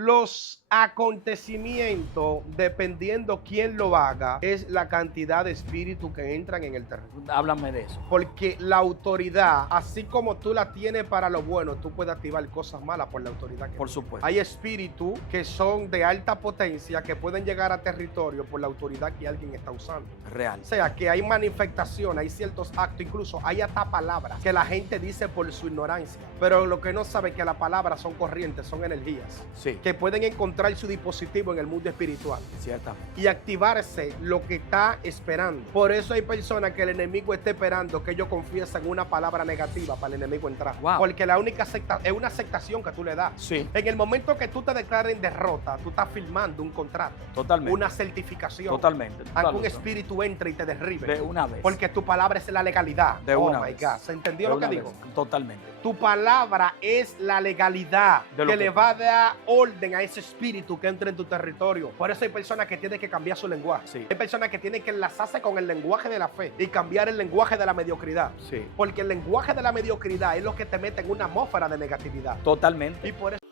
Los acontecimientos, dependiendo quién lo haga, es la cantidad de espíritus que entran en el terreno. Háblame de eso. Porque la autoridad, así como tú la tienes para lo bueno, tú puedes activar cosas malas por la autoridad. Por supuesto. Hay espíritus que son de alta potencia que pueden llegar a territorio por la autoridad que alguien está usando. Real. O sea, que hay manifestaciones, hay ciertos actos, incluso hay hasta palabras que la gente dice por su ignorancia. Pero lo que no sabe es que las palabras son corrientes, son energías. Sí. Que pueden encontrar su dispositivo en el mundo espiritual. Ciertamente. Y activarse lo que está esperando. Por eso hay personas que el enemigo está esperando que ellos confiesen una palabra negativa para el enemigo entrar. Wow. Porque la única es una aceptación que tú le das. Sí. En el momento que tú te declares en derrota, tú estás firmando un contrato. Totalmente. Una certificación. Totalmente. Aunque un espíritu entre y te derribe. De una vez. Porque tu palabra es la legalidad. De una my vez. God. ¿Se entendió De lo que una digo? vez. Totalmente. Tu palabra es la legalidad De lo que que le va a dar orden a ese espíritu que entra en tu territorio. Por eso hay personas que tienen que cambiar su lenguaje. Sí. Hay personas que tienen que enlazarse con el lenguaje de la fe y cambiar el lenguaje de la mediocridad. Sí. Porque el lenguaje de la mediocridad es lo que te mete en una atmósfera de negatividad. Totalmente. Y por eso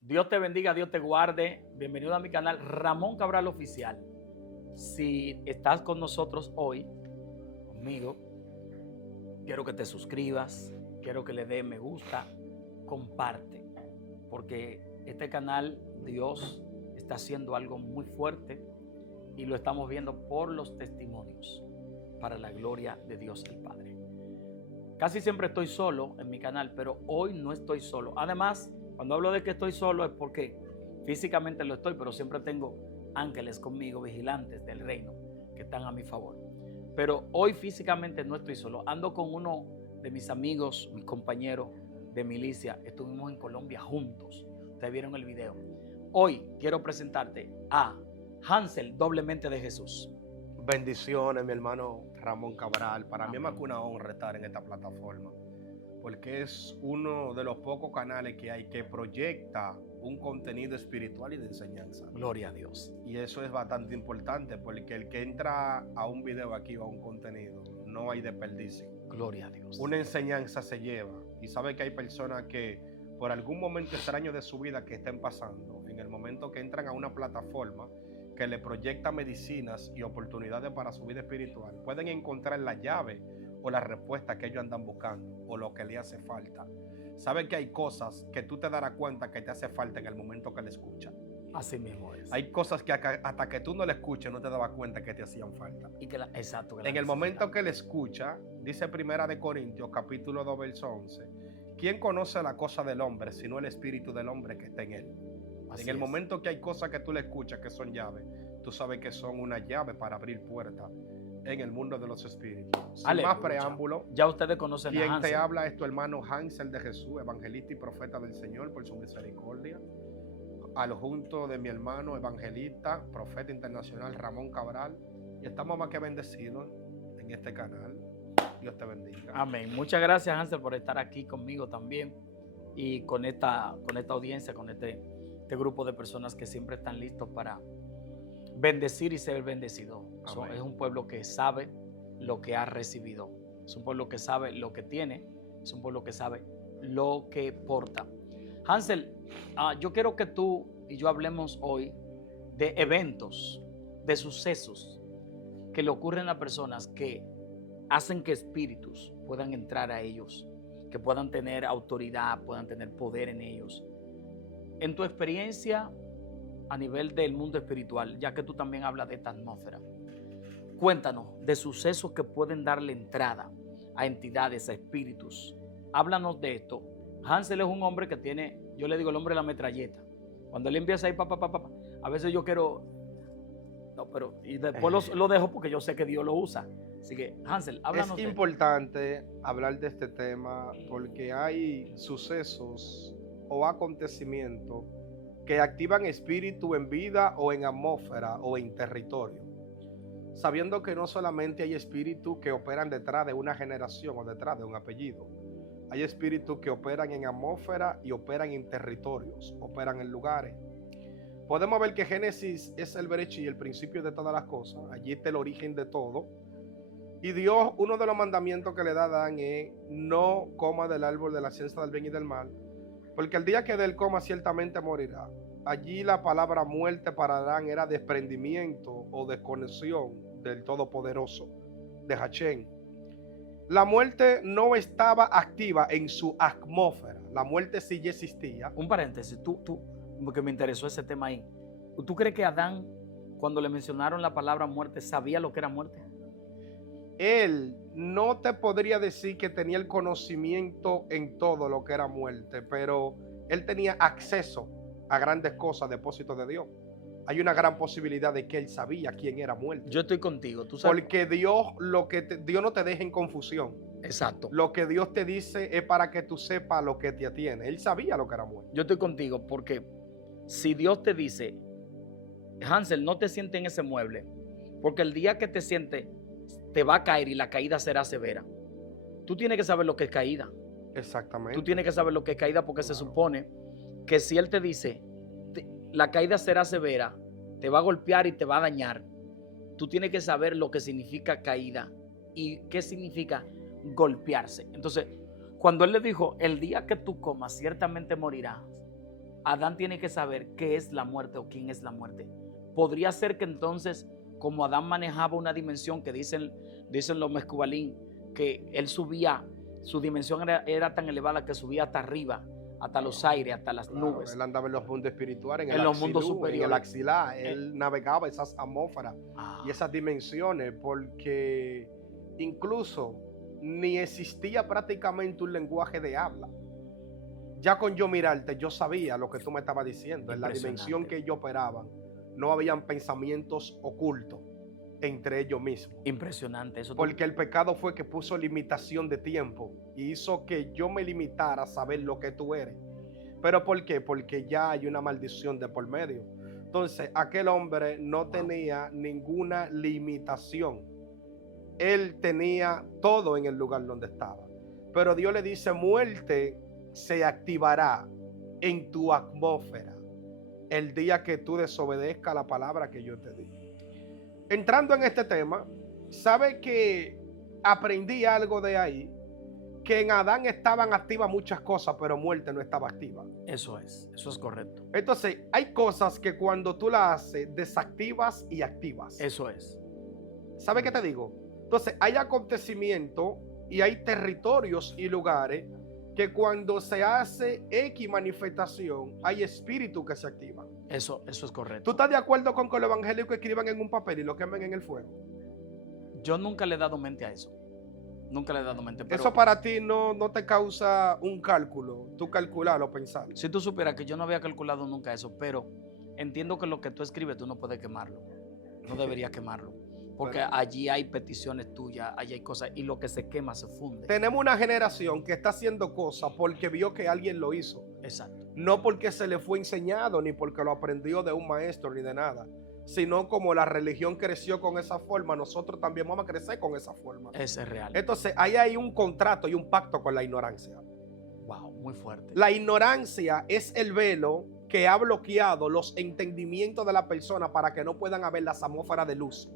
Dios te bendiga, Dios te guarde. Bienvenido a mi canal Ramón Cabral Oficial. Si estás con nosotros hoy, conmigo, quiero que te suscribas, quiero que le des me gusta, comparte, porque este canal Dios está haciendo algo muy fuerte y lo estamos viendo por los testimonios para la gloria de Dios el Padre. Casi siempre estoy solo en mi canal, pero hoy no estoy solo. Además, cuando hablo de que estoy solo es porque físicamente lo estoy, pero siempre tengo ángeles conmigo, vigilantes del reino, que están a mi favor. Pero hoy físicamente no estoy solo. Ando con uno de mis amigos, mis compañeros de milicia. Estuvimos en Colombia juntos. Ustedes vieron el video. Hoy quiero presentarte a Hansel, doblemente de Jesús. bendiciones, mi hermano Ramón Cabral. Para mí es Amén. más que una honra estar en esta plataforma, porque es uno de los pocos canales que hay que proyecta un contenido espiritual y de enseñanza. Gloria a Dios. Y eso es bastante importante, porque el que entra a un video aquí o a un contenido, no hay desperdicio. Gloria a Dios. Una enseñanza se lleva. Y sabe que hay personas que por algún momento extraño de su vida que estén pasando, en el momento que entran a una plataforma que le proyecta medicinas y oportunidades para su vida espiritual, pueden encontrar la llave o la respuesta que ellos andan buscando o lo que le hace falta. Sabe que hay cosas que tú te darás cuenta que te hace falta en el momento que le escuchas. Así mismo es. Hay cosas que hasta que tú no le escuches no te dabas cuenta que te hacían falta. Y que exacto. Que En el momento que le escucha, dice Primera de Corintios, capítulo 2, verso 11, ¿quién conoce la cosa del hombre sino el espíritu del hombre que está en él? Así En el es. momento que hay cosas que tú le escuchas que son llaves, tú sabes que son una llave para abrir puertas en el mundo de los espíritus. Sin Aleluya. más preámbulo, Ya ustedes conocen a quien te Hansel. habla es tu hermano Hansel de Jesús, evangelista y profeta del Señor por su misericordia. Al junto de mi hermano evangelista, profeta internacional Ramón Cabral. Y estamos más que bendecidos en este canal. Dios te bendiga. Amén. Muchas gracias, Hansel, por estar aquí conmigo también y con esta audiencia, con este grupo de personas que siempre están listos para bendecir y ser bendecidos. Es un pueblo que sabe lo que ha recibido. Es un pueblo que sabe lo que tiene. Es un pueblo que sabe lo que porta. Hansel, yo quiero que tú y yo hablemos hoy de eventos, de sucesos que le ocurren a personas que hacen que espíritus puedan entrar a ellos, que puedan tener autoridad, puedan tener poder en ellos. En tu experiencia a nivel del mundo espiritual, ya que tú también hablas de esta atmósfera, cuéntanos de sucesos que pueden darle entrada a entidades, a espíritus. Háblanos de esto. Hansel es un hombre que tiene, yo le digo el hombre de la metralleta. Cuando él empieza a ir a veces yo quiero, no, pero y después lo dejo porque yo sé que Dios lo usa. Así que, Hansel, háblanos Es de importante hablar de este tema porque hay sucesos o acontecimientos que activan espíritu en vida o en atmósfera o en territorio. Sabiendo que no solamente hay espíritus que operan detrás de una generación o detrás de un apellido. Hay espíritus que operan en atmósfera y operan en territorios, operan en lugares. Podemos ver que Génesis es el brecha y el principio de todas las cosas. Allí está el origen de todo. Y Dios, uno de los mandamientos que le da a Adán es: no coma del árbol de la ciencia del bien y del mal, porque el día que de él coma ciertamente morirá. Allí la palabra muerte para Adán era desprendimiento o desconexión del Todopoderoso, de Hachén. La muerte no estaba activa en su atmósfera. La muerte sí ya existía. Un paréntesis, porque me interesó ese tema ahí. ¿Tú crees que Adán, cuando le mencionaron la palabra muerte, sabía lo que era muerte? Él no te podría decir que tenía el conocimiento en todo lo que era muerte, pero él tenía acceso a grandes cosas, depósitos de Dios. Hay una gran posibilidad de que él sabía quién era muerte. Yo estoy contigo, tú sabes. Porque Dios, Dios no te deja en confusión. Exacto. Lo que Dios te dice es para que tú sepas lo que te atiene. Él sabía lo que era muerte. Yo estoy contigo porque si Dios te dice, Hansel, no te sientes en ese mueble, porque el día que te sientes te va a caer y la caída será severa. Tú tienes que saber lo que es caída. Exactamente. Tú tienes que saber lo que es caída porque se supone que si Él te dice, la caída será severa, te va a golpear y te va a dañar, tú tienes que saber lo que significa caída y qué significa golpearse. Entonces, cuando Él le dijo, el día que tú comas ciertamente morirás, Adán tiene que saber qué es la muerte o quién es la muerte. Podría ser que entonces, como Adán manejaba una dimensión que dicen los mezcubalín, que él subía, su dimensión era tan elevada que subía hasta arriba, hasta los aires, hasta las nubes. Él andaba en los mundos espirituales, en los mundos superiores, en el axilar. Él navegaba esas atmósferas y esas dimensiones, porque incluso ni existía prácticamente un lenguaje de habla. Ya con yo mirarte, yo sabía lo que tú me estabas diciendo. En la dimensión que yo operaba, no habían pensamientos ocultos entre ellos mismos. Impresionante eso. Porque el pecado fue que puso limitación de tiempo y hizo que yo me limitara a saber lo que tú eres. ¿Pero por qué? Porque ya hay una maldición de por medio. Entonces, aquel hombre no tenía ninguna limitación. Él tenía todo en el lugar donde estaba. Pero Dios le dice, muerte se activará en tu atmósfera el día que tú desobedezcas la palabra que yo te di. Entrando en este tema, ¿sabe que aprendí algo de ahí? Que en Adán estaban activas muchas cosas, pero muerte no estaba activa. Eso es correcto. Entonces, hay cosas que cuando tú las haces, desactivas y activas. Eso es. ¿Sabe qué te digo? Entonces, hay acontecimientos y hay territorios y lugares que cuando se hace X manifestación, hay espíritus que se activan. Eso es correcto. ¿Tú estás de acuerdo con que los evangélicos escriban en un papel y lo quemen en el fuego? Yo nunca le he dado mente a eso. Nunca le he dado mente. Pero eso para ti no te causa un cálculo, tú calcularlo, pensarlo. Si tú supieras que yo no había calculado nunca eso, pero entiendo que lo que tú escribes tú no puedes quemarlo. No deberías quemarlo. Porque bueno, allí hay peticiones tuyas, allí hay cosas y lo que se quema se funde. Tenemos una generación que está haciendo cosas porque vio que alguien lo hizo. Exacto. No porque se le fue enseñado, ni porque lo aprendió de un maestro, ni de nada. Sino como la religión creció con esa forma, nosotros también vamos a crecer con esa forma. Ese es real. Entonces, ahí hay un contrato y un pacto con la ignorancia. Wow, muy fuerte. La ignorancia es el velo que ha bloqueado los entendimientos de la persona para que no puedan haber las atmósferas de luz.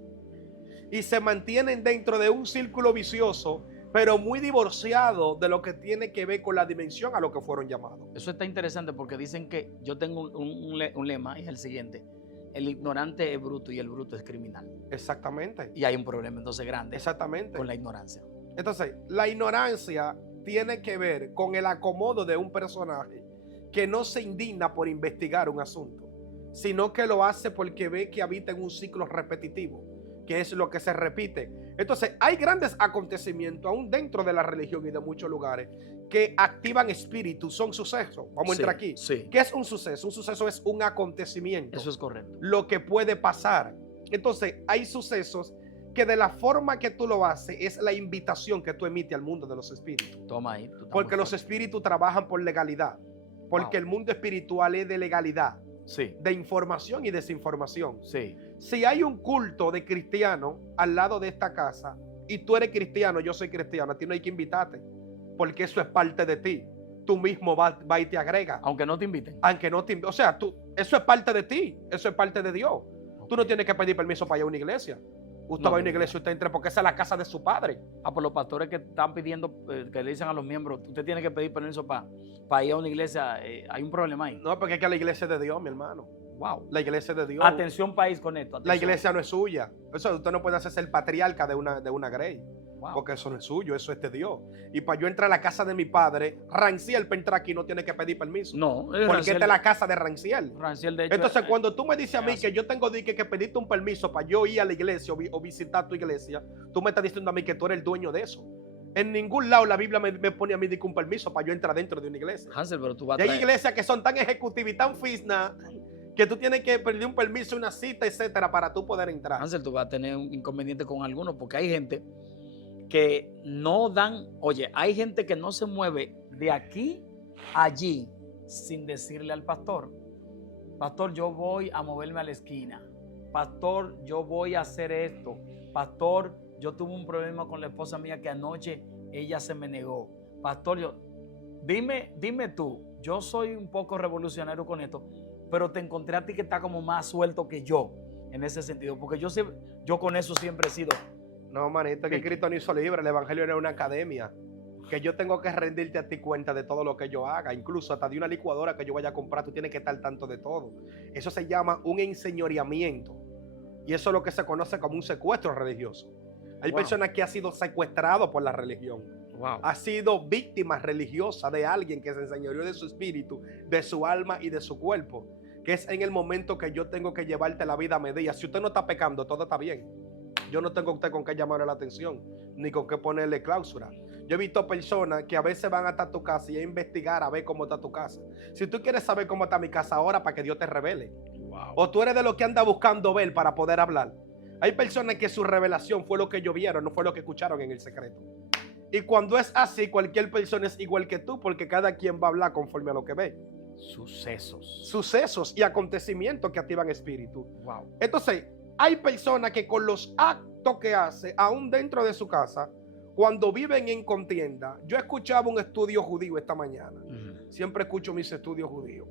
Y se mantienen dentro de un círculo vicioso, pero muy divorciado de lo que tiene que ver con la dimensión a lo que fueron llamados. Eso está interesante porque dicen que yo tengo un lema y es el siguiente: el ignorante es bruto y el bruto es criminal. Exactamente. Y hay un problema entonces grande. Exactamente. Con la ignorancia. Entonces, la ignorancia tiene que ver con el acomodo de un personaje que no se indigna por investigar un asunto, sino que lo hace porque ve que habita en un ciclo repetitivo, que es lo que se repite. Entonces, hay grandes acontecimientos aún dentro de la religión y de muchos lugares que activan espíritus, son sucesos. Vamos a entrar aquí. Sí. ¿Qué es un suceso? Un suceso es un acontecimiento. Eso es correcto. Lo que puede pasar. Entonces, hay sucesos que de la forma que tú lo haces es la invitación que tú emites al mundo de los espíritus. Toma ahí. Porque los espíritus trabajan por legalidad. Porque el mundo espiritual es de legalidad. Sí. De información y desinformación. Sí. Si hay un culto de cristiano al lado de esta casa y tú eres cristiano, yo soy cristiano, a ti no hay que invitarte, porque eso es parte de ti. Tú mismo va y te agrega. Aunque no te inviten. Aunque no te inviten. O sea, eso es parte de ti, eso es parte de Dios. Okay. Tú no tienes que pedir permiso para ir a una iglesia. Usted No, va a una iglesia, usted entra porque esa es la casa de su padre. por los pastores que están pidiendo, que le dicen a los miembros, usted tiene que pedir permiso para ir a una iglesia, hay un problema ahí. No, porque es que la iglesia es de Dios, mi hermano. Wow. La iglesia es de Dios. Atención país con esto. La atención. iglesia no es suya. Eso usted no puede hacerse el patriarca de una grey. Wow. Porque eso no es suyo, eso es de Dios. Y para yo entrar a la casa de mi padre, Ranciel para entrar aquí no tiene que pedir permiso. No, Porque esta es la casa de Ranciel. Ranciel, de hecho, Entonces, cuando tú me dices a mí así. que yo tengo que pedirte un permiso para yo ir a la iglesia o visitar tu iglesia, tú me estás diciendo a mí que tú eres el dueño de eso. En ningún lado la Biblia me pone a mí un permiso para yo entrar dentro de una iglesia. Hansel, pero tú vas Y a hay traer, iglesias que son tan ejecutivas y tan fisnas que tú tienes que pedir un permiso, una cita, etcétera, para tú poder entrar. Hansel, tú vas a tener un inconveniente con algunos porque hay gente que no dan, oye, hay gente que no se mueve de aquí a allí sin decirle al pastor, pastor, yo voy a moverme a la esquina, pastor, yo voy a hacer esto, pastor, yo tuve un problema con la esposa mía que anoche ella se me negó, pastor, dime tú, yo soy un poco revolucionario con esto, pero te encontré a ti que está como más suelto que yo en ese sentido, porque yo con eso siempre he sido. No, manito, que Cristo no hizo libre. El evangelio era una academia. Que yo tengo que rendirte a ti cuenta de todo lo que yo haga. Incluso hasta de una licuadora que yo vaya a comprar, tú tienes que estar al tanto de todo. Eso se llama un enseñoreamiento. Y eso es lo que se conoce como un secuestro religioso. Hay personas que han sido secuestrados por la religión. Wow. Ha sido víctima religiosa de alguien que se enseñoreó de su espíritu, de su alma y de su cuerpo. Que es en el momento que yo tengo que llevarte la vida a medida. Si usted no está pecando, todo está bien. Yo no tengo a usted con qué llamarle la atención, ni con qué ponerle cláusula. Yo he visto personas que a veces van hasta tu casa y a investigar a ver cómo está tu casa. Si tú quieres saber cómo está mi casa ahora, para que Dios te revele. Wow. O tú eres de los que anda buscando ver para poder hablar. Hay personas que su revelación fue lo que ellos vieron, no fue lo que escucharon en el secreto. Y cuando es así, cualquier persona es igual que tú, porque cada quien va a hablar conforme a lo que ve. Sucesos y acontecimientos que activan espíritu. Wow. Entonces, hay personas que con los actos que hace, aún dentro de su casa, cuando viven en contienda. Yo escuchaba un estudio judío esta mañana. Siempre escucho mis estudios judíos.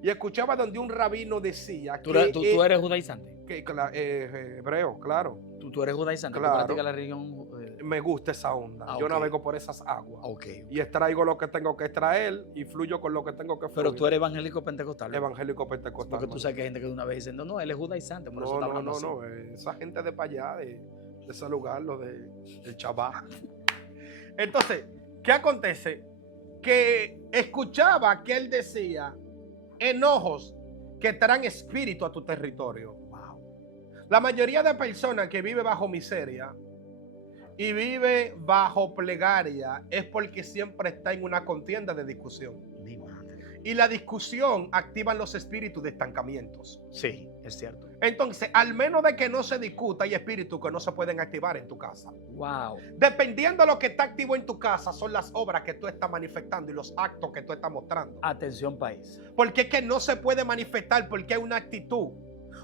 Y escuchaba donde un rabino decía ¿Tú eres judaizante? Hebreo, claro. ¿Tú eres judaizante? Claro. ¿Tú practicas la religión? Me gusta esa onda. Yo navego por esas aguas. Okay. Y extraigo lo que tengo que extraer y fluyo con lo que tengo que fluir. Pero tú eres evangélico pentecostal. Evangélico pentecostal. Porque tú sabes que hay gente que de una vez dice, no, él es judaizante. Por eso está hablando así. Esa gente de para allá, de ese lugar, lo del Chabá. Entonces, ¿qué acontece? Que escuchaba que él decía enojos que traen espíritu a tu territorio. Wow. La mayoría de personas que vive bajo miseria y vive bajo plegaria es porque siempre está en una contienda de discusión. Y la discusión activa los espíritus de estancamientos. Sí, es cierto. Entonces, al menos de que no se discuta, hay espíritus que no se pueden activar en tu casa. Wow. Dependiendo de lo que está activo en tu casa, son las obras que tú estás manifestando y los actos que tú estás mostrando. Atención, país. Porque es que no se puede manifestar porque hay una actitud.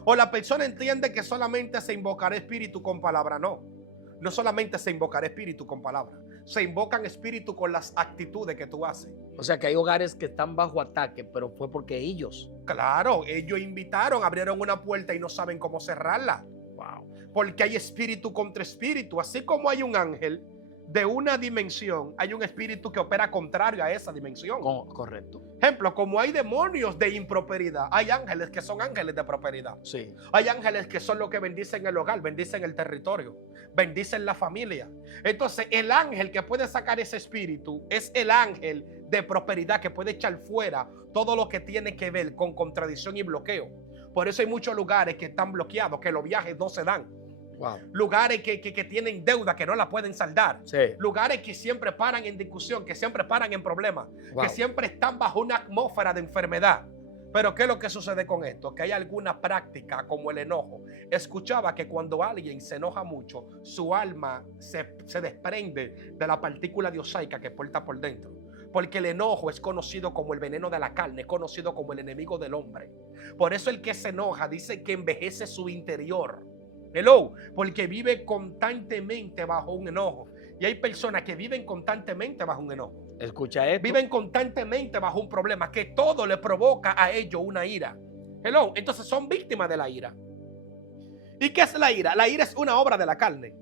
O la persona entiende que solamente se invocará espíritu con palabra. No solamente se invocará espíritu con palabra. Se invocan espíritu con las actitudes que tú haces. O sea que hay hogares que están bajo ataque, pero fue porque ellos. Claro, ellos invitaron, abrieron una puerta y no saben cómo cerrarla. Wow. Porque hay espíritu contra espíritu. Así como hay un ángel de una dimensión, hay un espíritu que opera contrario a esa dimensión. Correcto. Ejemplo, como hay demonios de impropiedad, hay ángeles que son ángeles de prosperidad. Sí. Hay ángeles que son los que bendicen el hogar, bendicen el territorio, bendicen la familia. Entonces, el ángel que puede sacar ese espíritu es el ángel de prosperidad que puede echar fuera todo lo que tiene que ver con contradicción y bloqueo. Por eso hay muchos lugares que están bloqueados, que los viajes no se dan. Wow. Lugares que tienen deuda, que no la pueden saldar. Sí. Lugares que siempre paran en discusión, que siempre paran en problemas, Wow. que siempre están bajo una atmósfera de enfermedad. Pero ¿qué es lo que sucede con esto? Que hay alguna práctica como el enojo. Escuchaba que cuando alguien se enoja mucho, su alma se desprende de la partícula diosaica que porta por dentro. Porque el enojo es conocido como el veneno de la carne, es conocido como el enemigo del hombre. Por eso el que se enoja dice que envejece su interior. Hello, porque vive constantemente bajo un enojo. Y hay personas que viven constantemente bajo un enojo. Escucha esto. Viven constantemente bajo un problema que todo le provoca a ellos una ira. Hello, entonces son víctimas de la ira. ¿Y qué es la ira? La ira es una obra de la carne.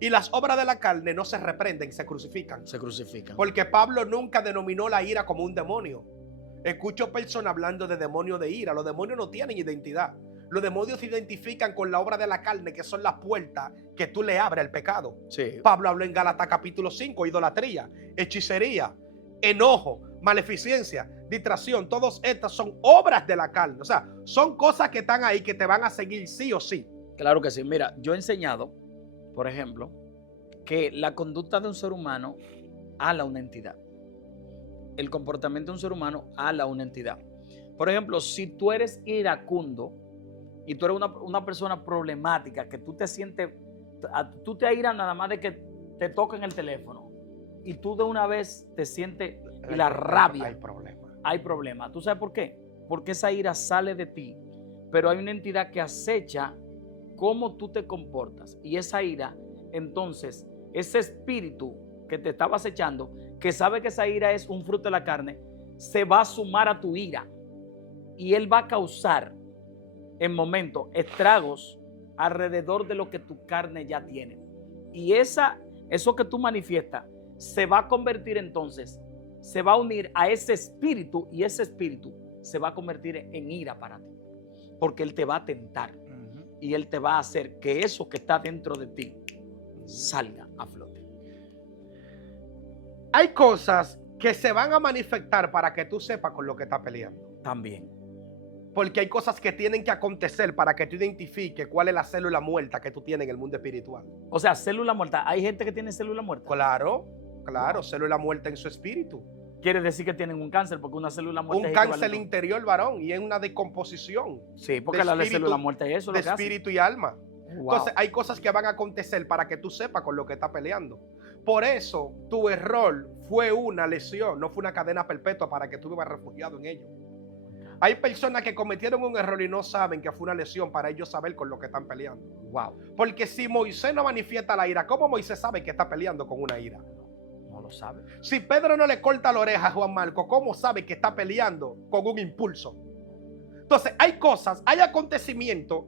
Y las obras de la carne no se reprenden, se crucifican. Se crucifican. Porque Pablo nunca denominó la ira como un demonio. Escucho personas hablando de demonio de ira. Los demonios no tienen identidad. Los demonios se identifican con la obra de la carne, que son las puertas que tú le abres al pecado. Sí. Pablo habló en Gálatas capítulo 5, idolatría, hechicería, enojo, maleficencia, distracción. Todas estas son obras de la carne. O sea, son cosas que están ahí que te van a seguir sí o sí. Claro que sí. Mira, yo he enseñado, por ejemplo, que la conducta de un ser humano habla una entidad. El comportamiento de un ser humano habla una entidad. Por ejemplo, si tú eres iracundo y tú eres una persona problemática, que tú te sientes, tú te airas nada más de que te toquen el teléfono y tú de una vez te sientes y la rabia. Hay problema. Hay problema. ¿Tú sabes por qué? Porque esa ira sale de ti, pero hay una entidad que acecha cómo tú te comportas. Y esa ira, entonces, ese espíritu que te estaba acechando, que sabe que esa ira es un fruto de la carne, se va a sumar a tu ira. Y él va a causar, en momentos, estragos alrededor de lo que tu carne ya tiene. Y eso que tú manifiestas se va a convertir entonces, se va a unir a ese espíritu, y ese espíritu se va a convertir en ira para ti. Porque él te va a tentar. Y él te va a hacer que eso que está dentro de ti salga a flote. Hay cosas que se van a manifestar para que tú sepas con lo que estás peleando. También. Porque hay cosas que tienen que acontecer para que tú identifiques cuál es la célula muerta que tú tienes en el mundo espiritual. O sea, célula muerta. ¿Hay gente que tiene célula muerta? Claro, célula muerta en su espíritu. Quiere decir que tienen un cáncer, porque una célula muerta Un es cáncer equivalente. interior, varón, y es una descomposición. Sí, porque la célula muerta es eso de lo que hace. espíritu y alma. Wow. Entonces hay cosas que van a acontecer para que tú sepas con lo que estás peleando. Por eso tu error fue una lesión, no fue una cadena perpetua para que tú vivas refugiado en ello. Hay personas que cometieron un error y no saben que fue una lesión para ellos saber con lo que están peleando. Wow. Porque si Moisés no manifiesta la ira, ¿cómo Moisés sabe que está peleando con una ira? No lo sabe. Si Pedro no le corta la oreja a Juan Marco, ¿cómo sabe que está peleando con un impulso? Entonces hay cosas, hay acontecimientos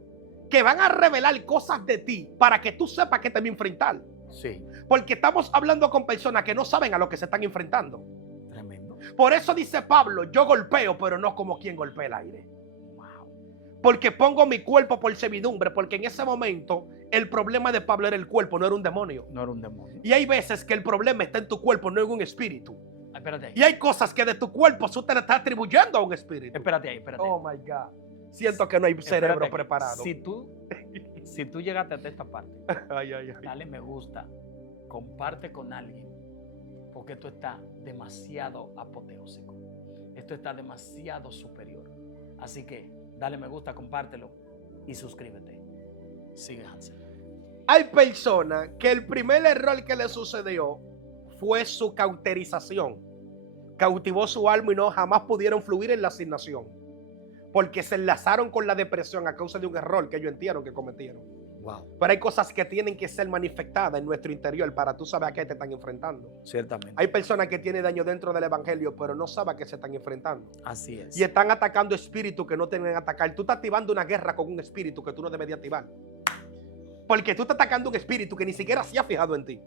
que van a revelar cosas de ti para que tú sepas que te vas a enfrentar. Sí. Porque estamos hablando con personas que no saben a lo que se están enfrentando. Tremendo. Por eso dice Pablo, yo golpeo, pero no como quien golpea el aire. Wow. Porque pongo mi cuerpo por servidumbre, porque en ese momento el problema de Pablo era el cuerpo, no era un demonio. No era un demonio. Y hay veces que el problema está en tu cuerpo, no en un espíritu. Espérate ahí. Y hay cosas que de tu cuerpo tú te le estás atribuyendo a un espíritu. Espérate ahí, espérate ahí. Oh my God. Siento que no hay cerebro Espérate, preparado. Si tú llegaste hasta esta parte, Ay, ay, ay. dale me gusta, comparte con alguien, porque esto está demasiado apoteósico. Esto está demasiado superior. Así que dale me gusta, compártelo y suscríbete. Sigue, Hansel. Hay personas que el primer error que le sucedió fue su cauterización. Cautivó su alma y no jamás pudieron fluir en la asignación. Porque se enlazaron con la depresión a causa de un error que ellos entendieron que cometieron. Wow. Pero hay cosas que tienen que ser manifestadas en nuestro interior para tú saber a qué te están enfrentando. Ciertamente. Hay personas que tienen daño dentro del evangelio, pero no saben a qué se están enfrentando. Así es. Y están atacando espíritus que no tienen que atacar. Tú estás activando una guerra con un espíritu que tú no debes de activar. Porque tú estás atacando un espíritu que ni siquiera se ha fijado en ti.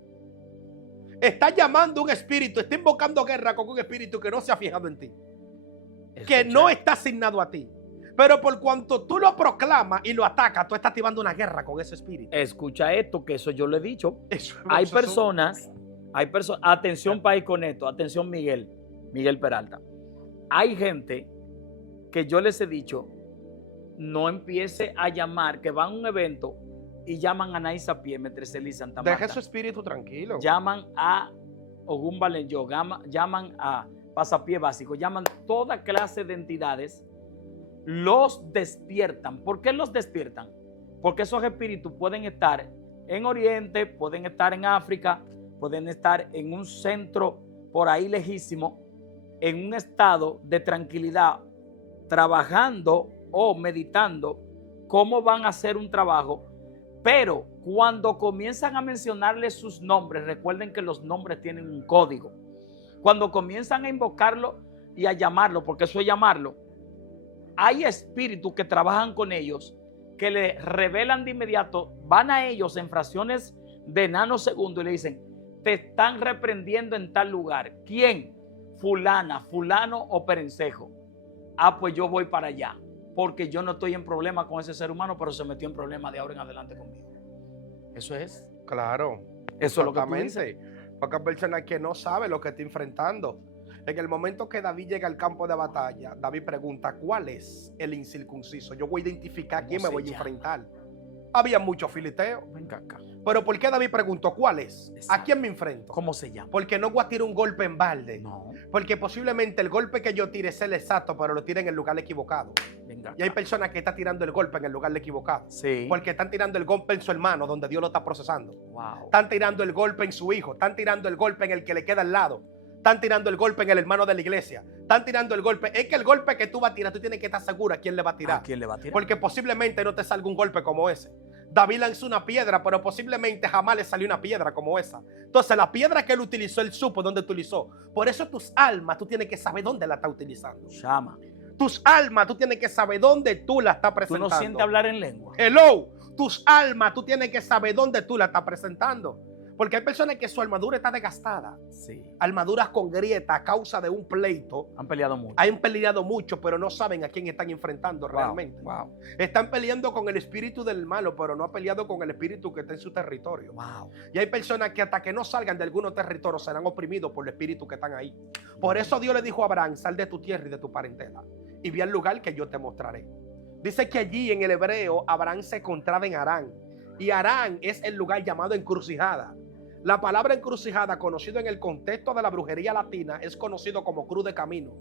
Estás llamando un espíritu, está invocando guerra con un espíritu que no se ha fijado en ti. Que no está asignado a ti. Pero por cuanto tú lo proclamas y lo atacas, tú estás activando una guerra con ese espíritu. Escucha esto, que eso yo lo he dicho. Hay personas, atención país con esto, atención Miguel Peralta. Hay gente que yo les he dicho, no empiece a llamar, que van a un evento y llaman a Naisa Pie, Metresel y Santa Marta. Deje su espíritu tranquilo. Llaman a Ogún Valenyo, llaman a Pasapié Básico, llaman toda clase de entidades. Los despiertan. ¿Por qué los despiertan? Porque esos espíritus pueden estar en Oriente, pueden estar en África, pueden estar en un centro por ahí lejísimo, en un estado de tranquilidad, trabajando o meditando cómo van a hacer un trabajo. Pero cuando comienzan a mencionarles sus nombres, recuerden que los nombres tienen un código. Cuando comienzan a invocarlo y a llamarlo, porque eso es llamarlo, hay espíritus que trabajan con ellos que le revelan de inmediato, van a ellos en fracciones de nanosegundos y le dicen, te están reprendiendo en tal lugar. ¿Quién? Fulana, fulano o perencejo. Ah, pues yo voy para allá, porque yo no estoy en problema con ese ser humano, pero se metió en problema de ahora en adelante conmigo. Eso es. Claro. Eso es lo que tú dices. Pocas personas que no saben lo que está enfrentando. En el momento que David llega al campo de batalla, David pregunta, ¿cuál es el incircunciso? Yo voy a identificar a quién me voy a enfrentar. Había muchos filisteos. Venga acá. Pero ¿por qué David preguntó cuál es? Exacto. ¿A quién me enfrento? ¿Cómo se llama? Porque no voy a tirar un golpe en balde. No. Porque posiblemente el golpe que yo tire sea el exacto, pero lo tire en el lugar equivocado. Venga acá. Y hay personas que están tirando el golpe en el lugar equivocado. Sí. Porque están tirando el golpe en su hermano, donde Dios lo está procesando. Wow. Están tirando el golpe en su hijo. Están tirando el golpe en el que le queda al lado. Están tirando el golpe en el hermano de la iglesia. Están tirando el golpe. Es que el golpe que tú vas a tirar, tú tienes que estar seguro a quién le va a tirar. ¿A quién le va a tirar? Porque posiblemente no te salga un golpe como ese. David lanzó una piedra, pero posiblemente jamás le salió una piedra como esa. Entonces, la piedra que él utilizó, él supo dónde utilizó. Por eso tus almas, tú tienes que saber dónde la está utilizando. Llama. Tus almas, tú tienes que saber dónde tú la estás Tú presentando. no sientes hablar en lengua. Hello. Tus almas, tú tienes que saber dónde tú la estás presentando. Porque hay personas que su armadura está desgastada. Sí. Armaduras con grieta a causa de un pleito. Han peleado mucho. Han peleado mucho, pero no saben a quién están enfrentando realmente. Wow. Están peleando con el espíritu del malo, pero no han peleado con el espíritu que está en su territorio. Wow. Y hay personas que hasta que no salgan de algunos territorios serán oprimidos por el espíritu que están ahí. Por eso Dios le dijo a Abraham, sal de tu tierra y de tu parentela y ve al lugar que yo te mostraré. Dice que allí en el hebreo Abraham se encontraba en Harán. Y Harán es el lugar llamado encrucijada. La palabra encrucijada, conocido en el contexto de la brujería latina, es conocido como cruz de camino.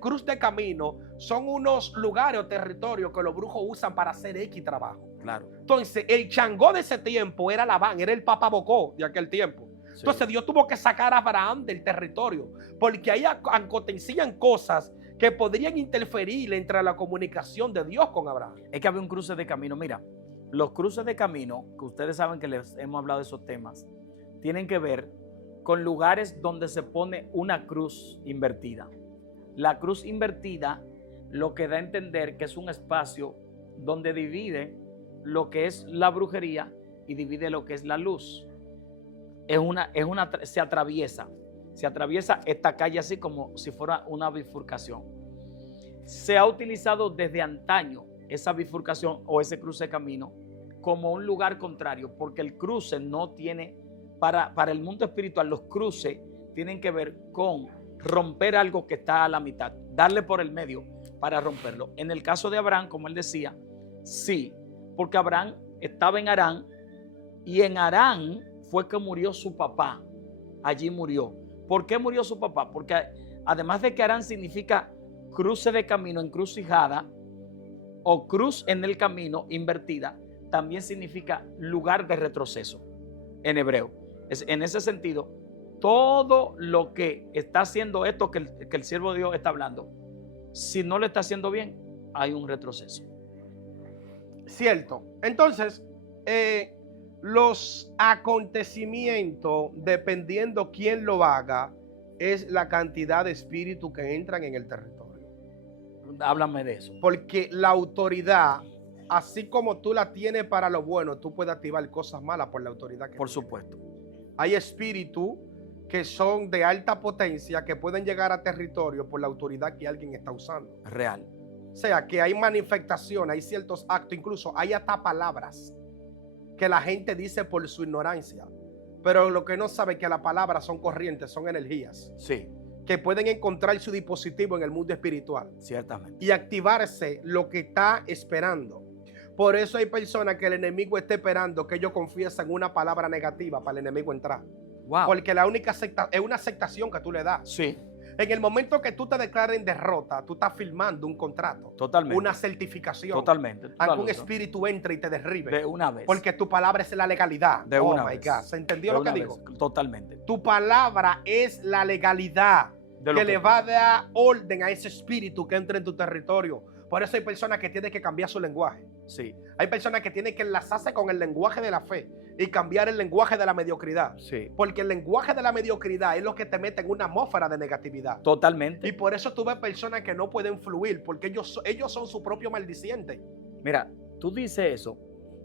Cruz de camino son unos lugares o territorios que los brujos usan para hacer X trabajo. Claro. Entonces, el Changó de ese tiempo era Labán, era el Papa Bocó de aquel tiempo. Sí. Entonces, Dios tuvo que sacar a Abraham del territorio, porque ahí acontecían cosas que podrían interferir entre la comunicación de Dios con Abraham. Es que había un cruce de camino. Mira, los cruces de camino, que ustedes saben que les hemos hablado de esos temas, tienen que ver con lugares donde se pone una cruz invertida. La cruz invertida lo que da a entender que es un espacio donde divide lo que es la brujería y divide lo que es la luz. Se atraviesa esta calle así como si fuera una bifurcación. Se ha utilizado desde antaño esa bifurcación o ese cruce de camino como un lugar contrario, porque el cruce no tiene, para el mundo espiritual, los cruces tienen que ver con romper algo que está a la mitad, darle por el medio para romperlo. En el caso de Abraham, como él decía, sí, porque Abraham estaba en Harán y en Harán fue que murió su papá. Allí murió. ¿Por qué murió su papá? Porque además de que Harán significa cruce de camino, encrucijada, o cruz en el camino invertida, también significa lugar de retroceso en hebreo. En ese sentido, todo lo que está haciendo esto que el siervo de Dios está hablando, si no le está haciendo bien, hay un retroceso. Cierto. Entonces, los acontecimientos, dependiendo quién lo haga, es la cantidad de espíritus que entran en el territorio. Háblame de eso. Porque la autoridad, así como tú la tienes para lo bueno, tú puedes activar cosas malas por la autoridad que por tienes. Supuesto. Hay espíritus que son de alta potencia que pueden llegar a territorio por la autoridad que alguien está usando. Real. O sea, que hay manifestación, hay ciertos actos, incluso hay hasta palabras que la gente dice por su ignorancia. Pero lo que no sabe es que las palabras son corrientes, son energías. Sí. Que pueden encontrar su dispositivo en el mundo espiritual. Ciertamente. Y activarse lo que está esperando. Por eso hay personas que el enemigo está esperando que ellos confiesen una palabra negativa para el enemigo entrar. Wow. Porque la única es una aceptación que tú le das. Sí. En el momento que tú te declares en derrota, tú estás firmando un contrato. Totalmente. Una certificación. Totalmente. Aunque un espíritu entre y te derribe. De una vez. Porque tu palabra es la legalidad. De una vez. God. ¿Se entendió lo que digo? Totalmente. Tu palabra es la legalidad que le va a dar orden a ese espíritu que entra en tu territorio. Por eso hay personas que tienen que cambiar su lenguaje. Sí. Hay personas que tienen que enlazarse con el lenguaje de la fe y cambiar el lenguaje de la mediocridad. Sí. Porque el lenguaje de la mediocridad es lo que te mete en una atmósfera de negatividad. Totalmente. Y por eso tú ves personas que no pueden fluir, porque ellos son su propio maldiciente. Mira, tú dices eso,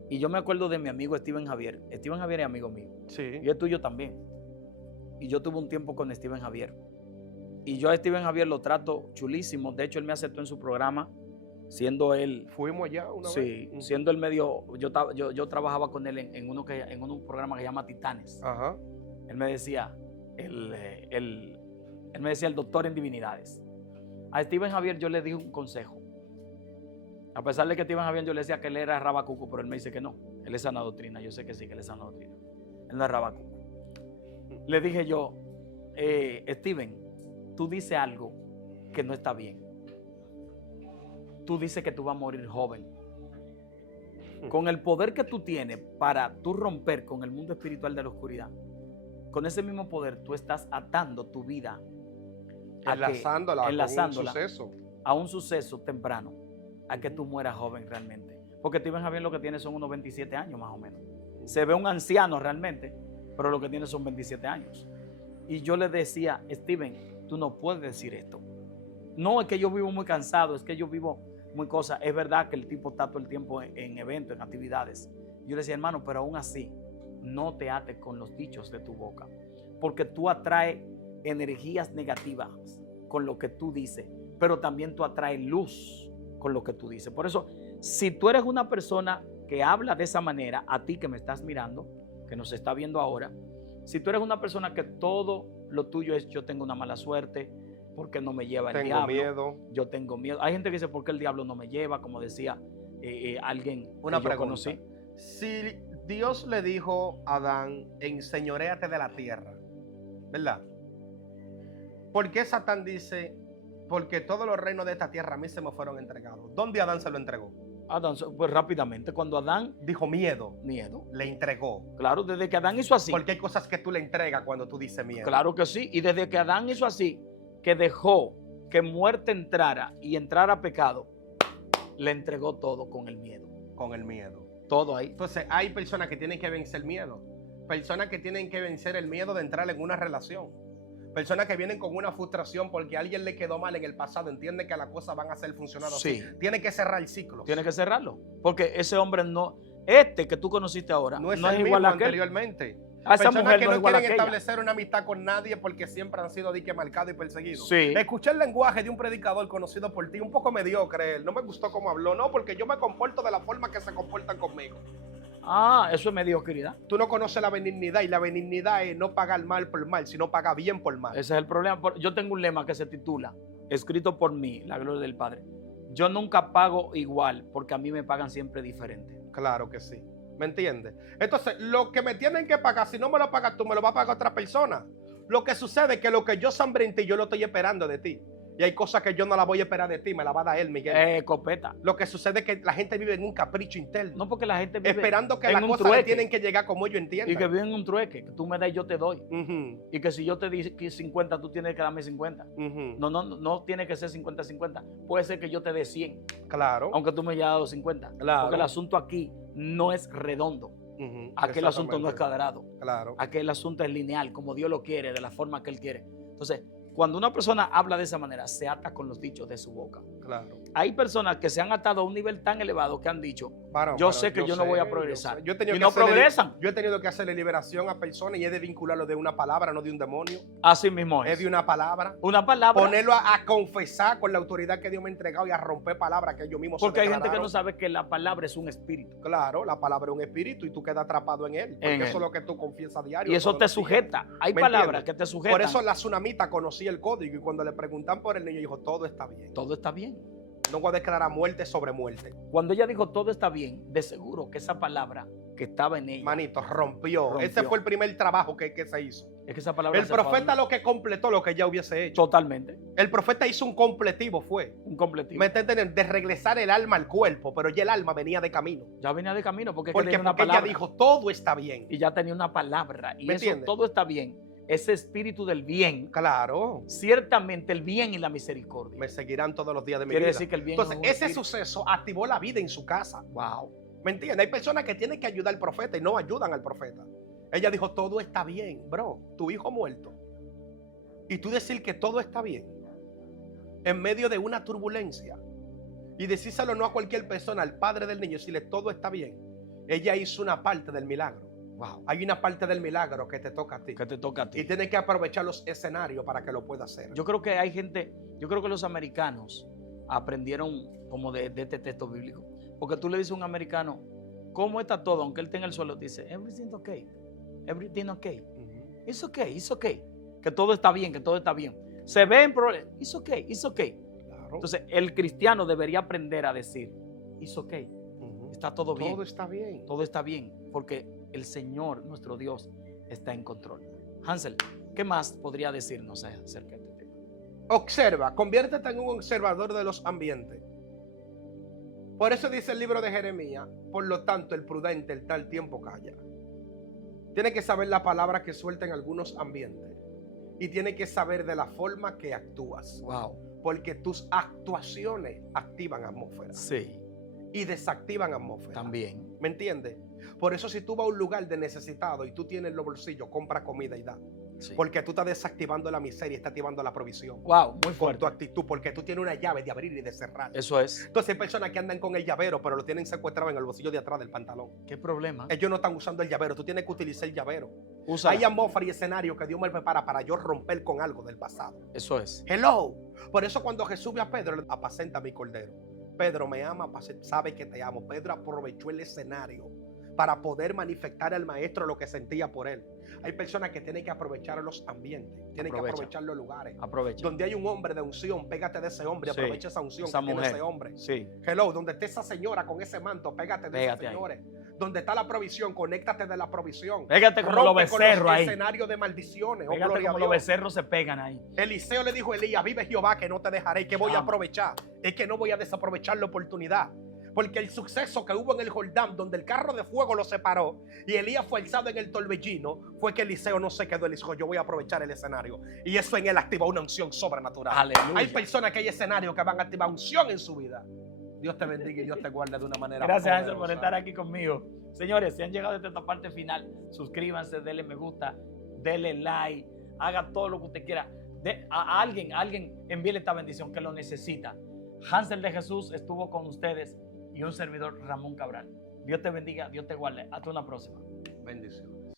y yo me acuerdo de mi amigo Steven Javier. Steven Javier es amigo mío, Sí. y es tuyo también. Y yo tuve un tiempo con Steven Javier. Y yo a Steven Javier lo trato chulísimo. De hecho, él me aceptó en su programa, siendo él... Fuimos allá una Sí, vez. siendo el medio... Yo trabajaba con él en un programa que se llama Titanes. Ajá. Él me decía, él me decía el doctor en divinidades. A Steven Javier yo le dije un consejo. A pesar de que Steven Javier yo le decía que él era Rabacuco, pero él me dice que no. Él es sana doctrina. Yo sé que sí, que él es sana doctrina. Él no es Rabacuco. Le dije yo, Steven, tú dices algo que no está bien. Tú dices que tú vas a morir joven. Con el poder que tú tienes para tú romper con el mundo espiritual de la oscuridad, con ese mismo poder tú estás atando tu vida Enlazándola con un suceso. a un suceso temprano, a que tú mueras joven realmente. Porque Steven Javier lo que tiene son unos 27 años más o menos. Se ve un anciano realmente, pero lo que tiene son 27 años. Y yo le decía, Steven, tú no puedes decir esto. No es que yo vivo muy cansado, es que yo vivo muy cosa. Es verdad que el tipo está todo el tiempo en eventos, en actividades. Yo le decía, hermano, pero aún así, no te ates con los dichos de tu boca, porque tú atraes energías negativas con lo que tú dices, pero también tú atraes luz con lo que tú dices. Por eso, si tú eres una persona que habla de esa manera, a ti que me estás mirando, que nos está viendo ahora, si tú eres una persona que todo lo tuyo es yo tengo una mala suerte, porque no me lleva el diablo. Tengo miedo. Yo tengo miedo. Hay gente que dice, ¿por qué el diablo no me lleva? Como decía alguien Una que yo pregunta. conocí. Si Dios le dijo a Adán, enseñoréate de la tierra, ¿verdad? ¿Por qué Satán dice, porque todos los reinos de esta tierra a mí se me fueron entregados? ¿Dónde Adán se lo entregó? Adán, pues rápidamente, cuando Adán, Dijo miedo, miedo. le entregó. Claro, desde que Adán hizo así. Porque hay cosas que tú le entregas cuando tú dices miedo. Claro que sí. Y desde que Adán hizo así, que dejó que muerte entrara y entrara pecado, le entregó todo con el miedo. Con el miedo. Todo ahí. Entonces hay personas que tienen que vencer el miedo. Personas que tienen que vencer el miedo de entrar en una relación. Personas que vienen con una frustración porque a alguien le quedó mal en el pasado. Entiende que las cosas van a ser funcionando Sí. así. Tiene que cerrar el ciclo. Tiene que cerrarlo. Porque ese hombre no, este que tú conociste ahora, No es no el es mismo igual a aquel. anteriormente. A esa Personas mujer que no es no igual a quieren aquella. establecer una amistad con nadie porque siempre han sido dique marcados y perseguidos. Sí. Escuché el lenguaje de un predicador conocido por ti, un poco mediocre. No me gustó cómo habló, no, porque yo me comporto de la forma que se comportan conmigo. Ah, eso es mediocridad. Tú no conoces la benignidad y la benignidad es no pagar mal por mal, sino pagar bien por mal. Ese es el problema. Yo tengo un lema que se titula, escrito por mí, la gloria del Padre. Yo nunca pago igual porque a mí me pagan siempre diferente. Claro que sí. ¿Me entiendes? Entonces, lo que me tienen que pagar, si no me lo pagas tú, me lo va a pagar otra persona. Lo que sucede es que lo que yo sembré en ti, yo lo estoy esperando de ti. Y hay cosas que yo no las voy a esperar de ti, me las va a dar él, Miguel. Copeta. Lo que sucede es que la gente vive en un capricho interno. No, porque la gente vive Esperando que en las un cosas le trueque. tienen que llegar como ellos entiendan. Y que viven en un trueque, que tú me das y yo te doy. Ujú, Y que si yo te di 50, tú tienes que darme 50. ujú. No tiene que ser 50-50. Puede ser que yo te dé 100, Claro. aunque tú me hayas dado 50. Claro. Porque el asunto aquí no es redondo. Ujú, Aquí el asunto no es exactamente. cuadrado. Claro. Aquí el asunto es lineal, como Dios lo quiere, de la forma que Él quiere. Entonces, cuando una persona habla de esa manera, se ata con los dichos de su boca. Claro. Hay personas que se han atado a un nivel tan elevado que han dicho, Varón, yo varón, sé que yo no voy a sé, progresar. yo sé. Yo he tenido Y que no hacerle- progresan. Yo he tenido que hacerle liberación a personas y he de vincularlo de una palabra, no de un demonio. Así mismo Es es. de una palabra. Una palabra. Ponerlo a confesar con la autoridad que Dios me ha entregado y a romper palabras que ellos mismos se Porque hay gente que declararon. no sabe que la palabra es un espíritu. Claro, la palabra es un espíritu y tú quedas atrapado en él. Porque En eso él. es lo que tú confiesas a diario. Y eso todos te los días. sujeta. Hay ¿Me palabras entiendes? que te sujetan. Por eso la tsunamita conocía el código y cuando le preguntan por el niño dijo, todo está bien. Todo está bien. No voy a declarar muerte sobre muerte. Cuando ella dijo todo está bien, de seguro que esa palabra que estaba en ella, Manito, rompió. Rompió. Ese fue el primer trabajo que se hizo. es que esa palabra El se fue a profeta dormir. lo que completó lo que ella hubiese hecho. Totalmente. El profeta hizo un completivo, fue. Un completivo. ¿Me entienden? De regresar el alma al cuerpo, pero ya el alma venía de camino. Ya venía de camino porque, Porque, tenía una porque ella palabra. dijo, todo está bien. Y ya tenía una palabra. Y ¿Me eso entiendes? todo está bien. Ese espíritu del bien, Claro, ciertamente el bien y la misericordia. me seguirán todos los días de mi Quiere vida. decir que el bien Entonces, es un ese espíritu. suceso activó la vida en su casa. Wow. ¿Me entiendes? Hay personas que tienen que ayudar al profeta y no ayudan al profeta. Ella dijo, todo está bien, bro. Tu hijo muerto. Y tú decir que todo está bien en medio de una turbulencia, y decírselo no a cualquier persona, al padre del niño, decirle todo está bien. Ella hizo una parte del milagro. Wow. Hay una parte del milagro que te toca a ti. Que te toca a ti. Y tienes que aprovechar los escenarios para que lo pueda hacer. Yo creo que hay gente, yo creo que los americanos aprendieron como de este texto bíblico. Porque tú le dices a un americano, ¿cómo está todo? Aunque él tenga el suelo, dice, everything's okay. Everything okay. It's okay, it's okay. Que todo está bien, que todo está bien. Se ven problemas, it's okay, it's okay. Claro. Entonces, el cristiano debería aprender a decir, it's okay. Está todo bien. Todo está bien. Todo está bien, porque el Señor, nuestro Dios, está en control. Hansel, ¿qué más podría decirnos acerca de este tema? Observa, conviértete en un observador de los ambientes. Por eso dice el libro de Jeremías, por lo tanto el prudente el tal tiempo calla. Tiene que saber la palabra que suelta en algunos ambientes. Y tiene que saber de la forma que actúas. Wow. Porque tus actuaciones activan atmósfera. Sí. Y desactivan atmósfera. También. ¿Me entiendes? Por eso si tú vas a un lugar de necesitado y tú tienes los bolsillos, compra comida y da. Sí. Porque tú estás desactivando la miseria y estás activando la provisión. Wow, muy Con fuerte. tu actitud, porque tú tienes una llave de abrir y de cerrar. Eso es. Entonces hay personas que andan con el llavero, pero lo tienen secuestrado en el bolsillo de atrás del pantalón. ¿Qué problema? Ellos no están usando el llavero, tú tienes que utilizar el llavero. Úsala. Hay atmósfera y escenario que Dios me prepara para yo romper con algo del pasado. Eso es. Hello. Por eso cuando Jesús ve a Pedro, le apacenta mi cordero. Pedro me ama, sabe que te amo. Pedro aprovechó el escenario para poder manifestar al maestro lo que sentía por él. Hay personas que tienen que aprovechar los ambientes, tienen que aprovechar los lugares. Aprovecha. Donde hay un hombre de unción, pégate de ese hombre, Sí. aprovecha esa unción Esa que tiene mujer. ese hombre. Sí. Hello, donde esté esa señora con ese manto, pégate de Pégate esos ahí. señores. Donde está la provisión, conéctate de la provisión. Pégate como los Rompe con becerros los ahí. escenarios de maldiciones. Oh, Fíjate gloria a como los Dios. becerros se pegan ahí. Eliseo le dijo a Elías, vive Jehová que no te dejaré. ¿Y que voy a Chama. aprovechar? Es que no voy a desaprovechar la oportunidad. Porque el suceso que hubo en el Jordán, donde el carro de fuego lo separó y Elías fue alzado en el torbellino, fue que Eliseo no se quedó. Él dijo, yo voy a aprovechar el escenario. Y eso en él activó una unción sobrenatural. Aleluya. Hay personas que hay escenarios que van a activar unción en su vida. Dios te bendiga y Dios te guarde de una manera Gracias, Hansel, por poderosa. estar aquí conmigo. Señores, si han llegado hasta esta parte final, suscríbanse, denle me gusta, denle like, haga todo lo que usted quiera. A alguien, envíele esta bendición que lo necesita. Hansel de Jesús estuvo con ustedes y un servidor, Ramón Cabral. Dios te bendiga, Dios te guarde. Hasta una próxima. Bendiciones.